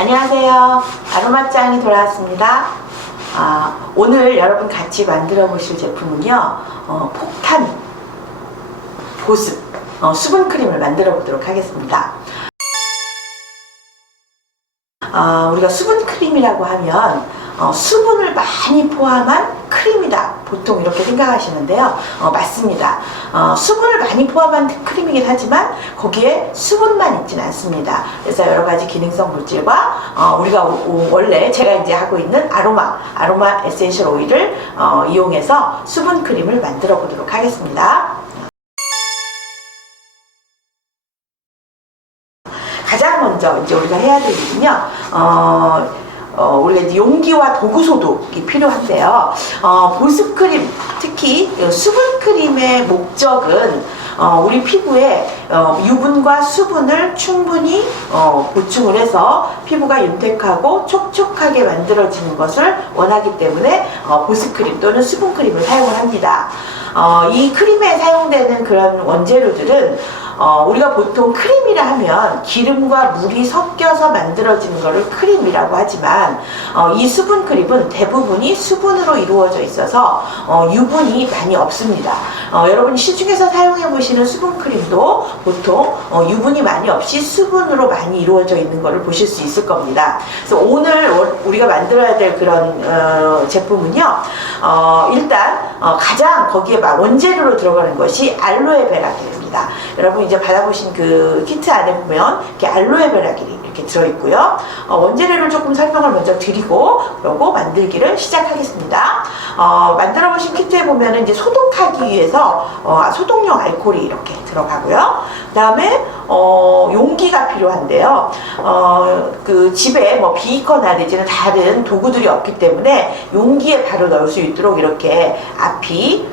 안녕하세요. 아로마짱이 돌아왔습니다. 오늘 여러분 같이 만들어 보실 제품은요, 폭탄 보습 수분크림을 만들어 보도록 하겠습니다. 우리가 수분크림이라고 하면 수분을 많이 포함한 크림이다, 보통 이렇게 생각하시는데요. 맞습니다. 수분을 많이 포함한 크림이긴 하지만 거기에 수분만 있지는 않습니다. 그래서 여러가지 기능성 물질과 우리가 원래 제가 이제 하고 있는 아로마 에센셜 오일을 이용해서 수분크림을 만들어 보도록 하겠습니다. 가장 먼저 이제 우리가 해야 될 일은요, 우리가 이제 용기와 도구 소독이 필요한데요. 보습크림, 특히 수분크림의 목적은 우리 피부에 유분과 수분을 충분히 보충을 해서 피부가 윤택하고 촉촉하게 만들어지는 것을 원하기 때문에 보습크림 또는 수분크림을 사용을 합니다. 이 크림에 사용되는 그런 원재료들은 우리가 보통 크림이라 하면 기름과 물이 섞여서 만들어지는 것을 크림이라고 하지만 이 수분크림은 대부분이 수분으로 이루어져 있어서 유분이 많이 없습니다. 여러분이 시중에서 사용해 보시는 수분크림도 보통 유분이 많이 없이 수분으로 많이 이루어져 있는 것을 보실 수 있을 겁니다. 그래서 오늘 우리가 만들어야 될 그런 제품은요, 일단 가장 거기에 원재료로 들어가는 것이 알로에베라 겔입니다. 여러분 이제 받아보신 그 키트 안에 보면 이렇게 알로에베라 겔이 이렇게 들어있고요. 원재료를 조금 설명을 먼저 드리고 그러고 만들기를 시작하겠습니다. 만들어 보신 키트에 보면 이제 소독하기 위해서 소독용 알코올이 이렇게 들어가고요. 그 다음에 용기가 필요한데요. 그 집에 뭐 비커나 내지는 다른 도구들이 없기 때문에 용기에 바로 넣을 수 있도록 이렇게 앞이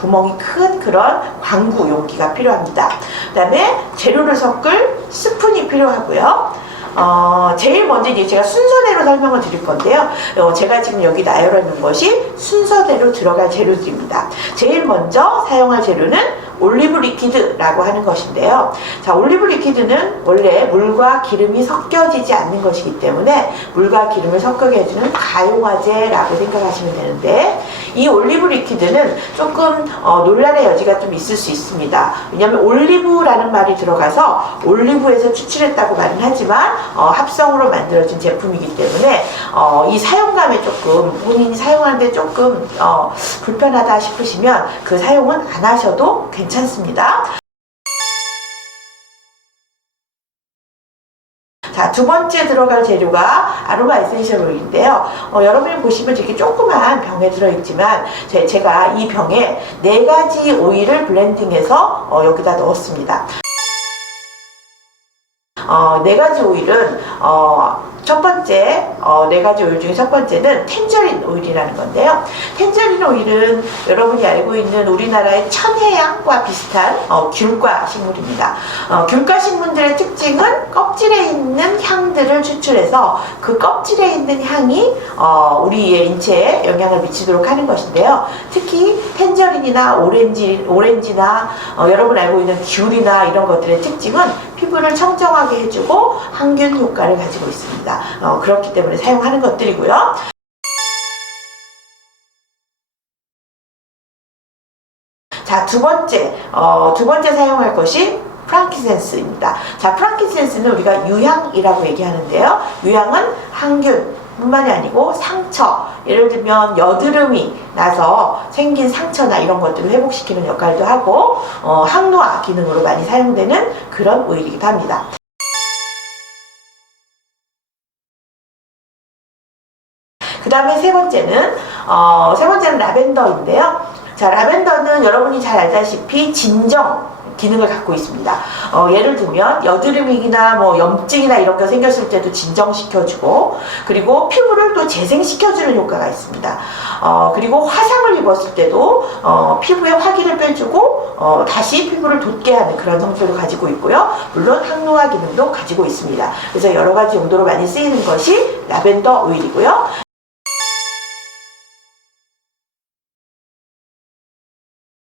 구멍이 큰 그런 광구 용기가 필요합니다. 그 다음에 재료를 섞을 스푼이 필요하고요. 제일 먼저 이제 제가 순서대로 설명을 드릴 건데요. 제가 지금 여기 나열해 놓은 것이 순서대로 들어갈 재료들입니다. 제일 먼저 사용할 재료는 올리브 리퀴드라고 하는 것인데요. 자, 올리브 리퀴드는 원래 물과 기름이 섞여지지 않는 것이기 때문에 물과 기름을 섞게 해주는 가용화제라고 생각하시면 되는데, 이 올리브 리퀴드는 조금 논란의 여지가 좀 있을 수 있습니다. 왜냐하면 올리브라는 말이 들어가서 올리브에서 추출했다고 말은 하지만 합성으로 만들어진 제품이기 때문에 이 사용감에 조금 본인이 사용하는데 조금 불편하다 싶으시면 그 사용은 안 하셔도 괜찮습니다. 자, 두 번째 들어갈 재료가 아로마 에센셜 오일인데요. 여러분이 보시면 이렇게 조그만 병에 들어있지만 제가 이 병에 4가지 오일을 블렌딩해서 여기다 넣었습니다. 4가지 오일은 첫 번째, 4가지 오일 중에 첫 번째는 텐저린 오일이라는 건데요. 텐저린 오일은 여러분이 알고 있는 우리나라의 천혜향과 비슷한 귤과 식물입니다. 귤과 식물들의 특징은 껍질에 있는 향들을 추출해서 그 껍질에 있는 향이 우리의 인체에 영향을 미치도록 하는 것인데요. 특히 텐저린이나 오렌지나 여러분 알고 있는 귤이나 이런 것들의 특징은 피부를 청정하게 해주고 항균 효과를 가지고 있습니다. 그렇기 때문에 사용하는 것들이고요. 자, 두 번째 사용할 것이 프랑키센스입니다. 자, 프랑키센스는 우리가 유향이라고 얘기하는데요. 유향은 항균 뿐만이 아니고 상처, 예를 들면 여드름이 나서 생긴 상처나 이런 것들을 회복시키는 역할도 하고 항노화 기능으로 많이 사용되는 그런 오일이기도 합니다. 그 다음에 세 번째는 라벤더인데요. 자, 라벤더는 여러분이 잘 알다시피 진정 기능을 갖고 있습니다. 예를 들면 여드름이나 뭐 염증이나 이런 게 생겼을 때도 진정시켜주고, 그리고 피부를 또 재생시켜주는 효과가 있습니다. 그리고 화상을 입었을 때도 피부에 화기를 빼주고 다시 피부를 돋게 하는 그런 성질을 가지고 있고요. 물론 항노화 기능도 가지고 있습니다. 그래서 여러 가지 용도로 많이 쓰이는 것이 라벤더 오일이고요.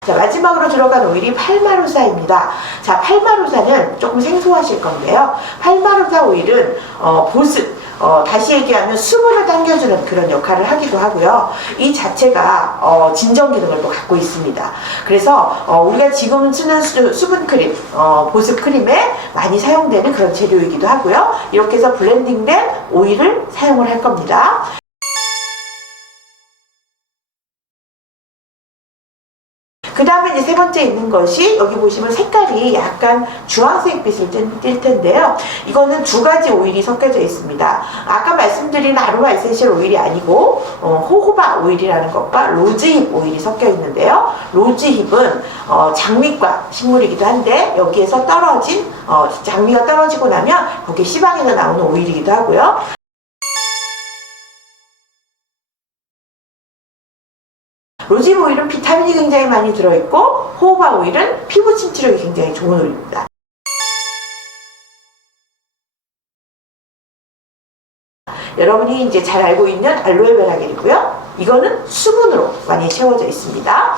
자, 마지막 마지막으로 들어간 오일이 팔마루사입니다. 자, 팔마루사는 조금 생소하실 건데요. 팔마루사 오일은 보습, 다시 얘기하면 수분을 당겨주는 그런 역할을 하기도 하고요. 이 자체가 진정 기능을 또 갖고 있습니다. 그래서 우리가 지금 쓰는 수분 크림, 보습 크림에 많이 사용되는 그런 재료이기도 하고요. 이렇게 해서 블렌딩된 오일을 사용을 할 겁니다. 그 다음에 이제 세 번째 있는 것이, 여기 보시면 색깔이 약간 주황색빛을 띌 텐데요. 이거는 두 가지 오일이 섞여져 있습니다. 아까 말씀드린 아로마 에센셜 오일이 아니고 호호바 오일이라는 것과 로즈힙 오일이 섞여 있는데요. 로즈힙은 장미과 식물이기도 한데, 여기에서 떨어진 장미가 떨어지고 나면 거기에 씨방에서 나오는 오일이기도 하고요. 로즈힙 오일은 비타민이 굉장히 많이 들어있고, 호호바 오일은 피부 침투력이 굉장히 좋은 오일입니다. 여러분이 이제 잘 알고 있는 알로에베라 겔이고요. 이거는 수분으로 많이 채워져 있습니다.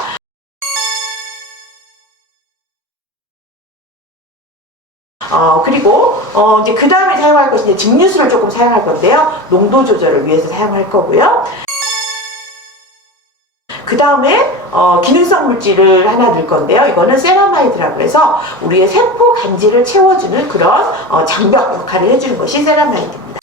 그리고 이제 그 다음에 사용할 것이 이제 증류수를 조금 사용할 건데요. 농도 조절을 위해서 사용할 거고요. 그 다음에 기능성 물질을 하나 넣을 건데요. 이거는 세라마이드라고 해서 우리의 세포 간질을 채워주는 그런 장벽 역할을 해주는 것이 세라마이드입니다.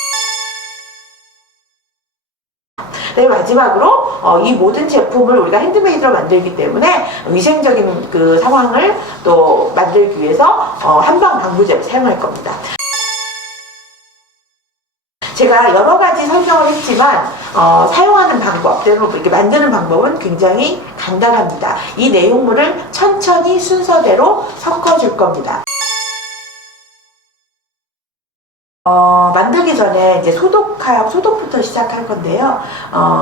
네, 마지막으로 이 모든 제품을 우리가 핸드메이드로 만들기 때문에 위생적인 그 상황을 또 만들기 위해서 한방 방부제를 사용할 겁니다. 제가 여러 가지 설명을 했지만 사용하는 방법, 이렇게 만드는 방법은 굉장히 간단합니다. 이 내용물을 천천히 순서대로 섞어줄 겁니다. 만들기 전에 이제 소독부터 시작할 건데요.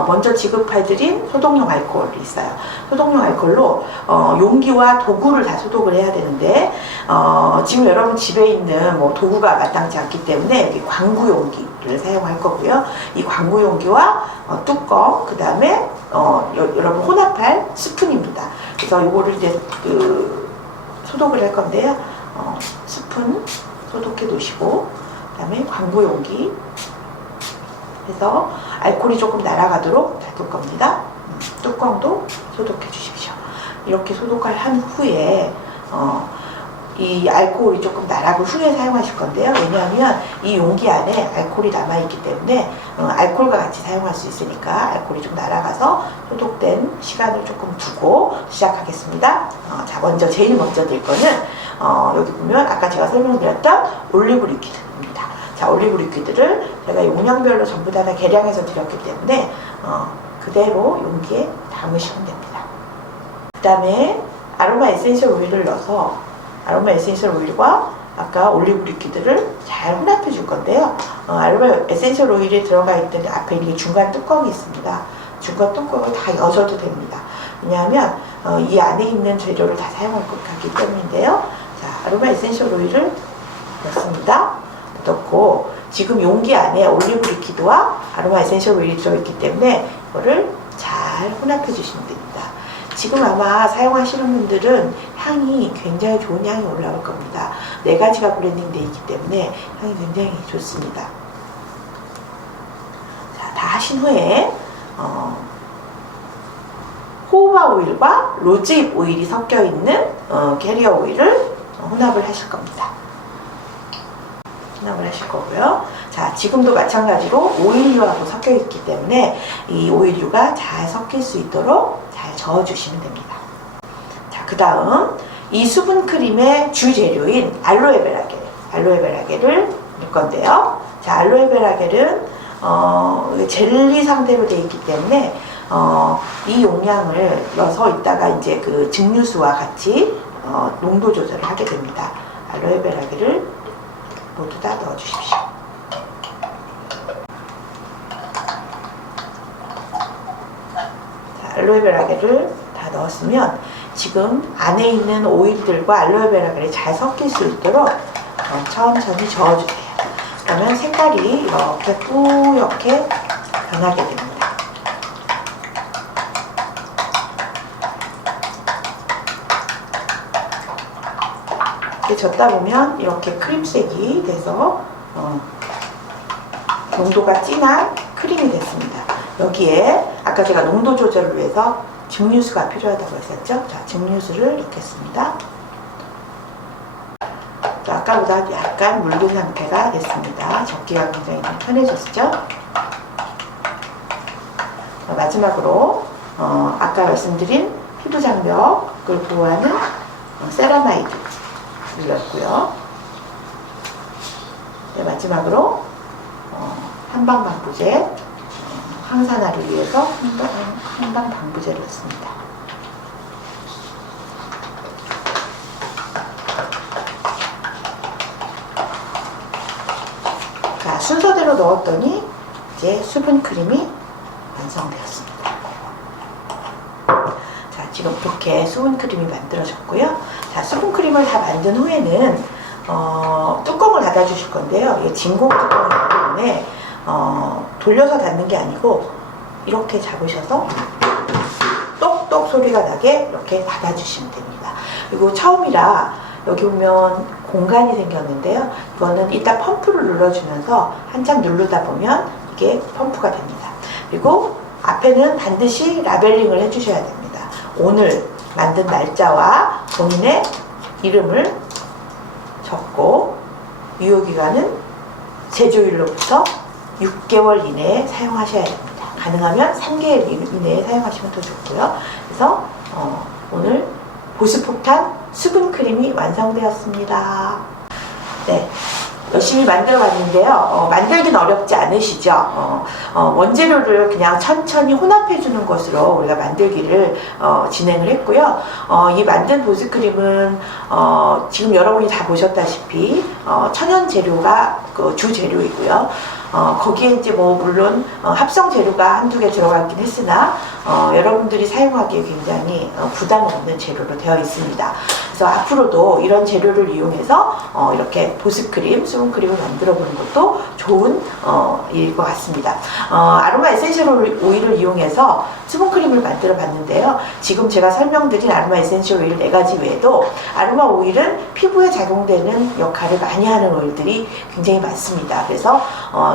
먼저 지급해드린 소독용 알코올이 있어요. 소독용 알코올로 용기와 도구를 다 소독을 해야 되는데, 지금 여러분 집에 있는 도구가 마땅치 않기 때문에 여기 광구 용기를 사용할 거고요. 이 광구 용기와 뚜껑, 그 다음에 여러분 혼합할 스푼입니다. 그래서 이거를 이제 소독을 할 건데요. 스푼 소독해 놓으시고, 그 다음에 광고 용기 해서 알코올이 조금 날아가도록 놔둘 겁니다. 뚜껑도 소독해 주십시오. 이렇게 소독을 한 후에 이 알코올이 조금 나락을 후에 사용하실 건데요. 왜냐하면 이 용기 안에 알코올이 남아있기 때문에 알코올과 같이 사용할 수 있으니까 알코올이 좀 날아가서 소독된 시간을 조금 두고 시작하겠습니다. 자, 제일 먼저 들 거는 여기 보면 아까 제가 설명드렸던 올리브 리퀴드입니다. 자, 올리브 리퀴드를 제가 용량별로 전부 다 계량해서 드렸기 때문에 그대로 용기에 담으시면 됩니다. 그 다음에 아로마 에센셜 오일을 넣어서 아로마 에센셜 오일과 아까 올리브 리퀴드를 잘 혼합해 줄 건데요. 아로마 에센셜 오일에 들어가 있던 앞에 이게 중간 뚜껑이 있습니다. 중간 뚜껑을 다 여셔도 됩니다. 왜냐하면 이 안에 있는 재료를 다 사용할 것 같기 때문인데요. 자, 아로마 에센셜 오일을 넣습니다. 넣고 지금 용기 안에 올리브 리퀴드와 아로마 에센셜 오일이 들어있기 때문에 이거를 잘 혼합해 주시면 됩니다. 지금 아마 사용하시는 분들은 향이 굉장히 좋은 향이 올라올 겁니다. 4가지가 블렌딩 되어 있기 때문에 향이 굉장히 좋습니다. 자, 다 하신 후에 호호바 오일과 로즈힙 오일이 섞여 있는 캐리어 오일을 혼합을 하실 겁니다. 혼합을 하실 거고요. 자, 지금도 마찬가지로 오일류하고 섞여 있기 때문에 이 오일류가 잘 섞일 수 있도록 잘 저어주시면 됩니다. 자, 그 다음 이 수분 크림의 주재료인 알로에베라 겔을 넣을 건데요. 자, 알로에베라 겔은 젤리 상태로 되어 있기 때문에 이 용량을 넣어서 이따가 이제 그 증류수와 같이 농도 조절을 하게 됩니다. 알로에베라 겔을 모두 다 넣어주십시오. 자, 알로에베라 겔을 다 넣었으면 지금 안에 있는 오일들과 알로에베라 겔이 잘 섞일 수 있도록 천천히 저어주세요. 그러면 색깔이 이렇게 뿌옇게 변하게 됩니다. 이렇게 젓다 보면 이렇게 크림색이 돼서 농도가 진한 크림이 됐습니다. 여기에 아까 제가 농도 조절을 위해서 증류수가 필요하다고 했었죠. 자, 증류수를 넣겠습니다. 자, 아까보다 약간 묽은 상태가 됐습니다. 접기가 굉장히 좀 편해졌죠. 자, 마지막으로 아까 말씀드린 피부 장벽을 보호하는 세라마이드를 넣었고요. 네, 마지막으로 한방 방부제 항산화를 위해서 한방 방부제를 넣습니다. 자, 순서대로 넣었더니 이제 수분 크림이 완성되었습니다. 자, 지금 이렇게 수분 크림이 만들어졌고요. 자, 수분 크림을 다 만든 후에는 뚜껑을 닫아 주실 건데요. 이게 진공 뚜껑이기 때문에 돌려서 닫는 게 아니고 이렇게 잡으셔서 똑똑 소리가 나게 이렇게 닫아 주시면 됩니다. 그리고 처음이라 여기 보면 공간이 생겼는데요. 이거는 이따 펌프를 눌러주면서 한참 누르다 보면 이게 펌프가 됩니다. 그리고 앞에는 반드시 라벨링을 해주셔야 됩니다. 오늘 만든 날짜와 본인의 이름을 적고 유효기간은 제조일로부터 6개월 이내에 사용하셔야 됩니다. 가능하면 3개월 이내에 사용하시면 더 좋고요. 그래서 오늘 보습폭탄 수분크림이 완성되었습니다. 네, 열심히 만들어 봤는데요. 만들긴 어렵지 않으시죠? 원재료를 그냥 천천히 혼합해 주는 것으로 우리가 만들기를 진행을 했고요. 이 만든 보습크림은 지금 여러분이 다 보셨다시피 천연 재료가 그 주 재료이고요. 거기에 이제 뭐 물론 합성 재료가 한두 개 들어가긴 했으나 여러분들이 사용하기에 굉장히 부담 없는 재료로 되어 있습니다. 그래서 앞으로도 이런 재료를 이용해서 이렇게 보습크림, 수분크림을 만들어 보는 것도 좋은 일일 것 같습니다. 아로마 에센셜 오일을 이용해서 수분크림을 만들어 봤는데요. 지금 제가 설명드린 아로마 에센셜 오일 4가지 외에도 아로마 오일은 피부에 작용되는 역할을 많이 하는 오일들이 굉장히 많습니다. 그래서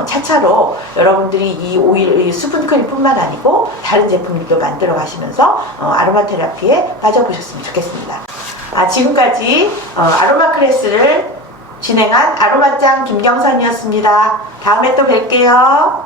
차차로 여러분들이 이 오일, 이 수분크림 뿐만 아니고 다른 제품들도 만들어 가시면서 아로마 테라피에 빠져보셨으면 좋겠습니다. 지금까지 아로마 클래스를 진행한 아로마짱 김경선이었습니다. 다음에 또 뵐게요.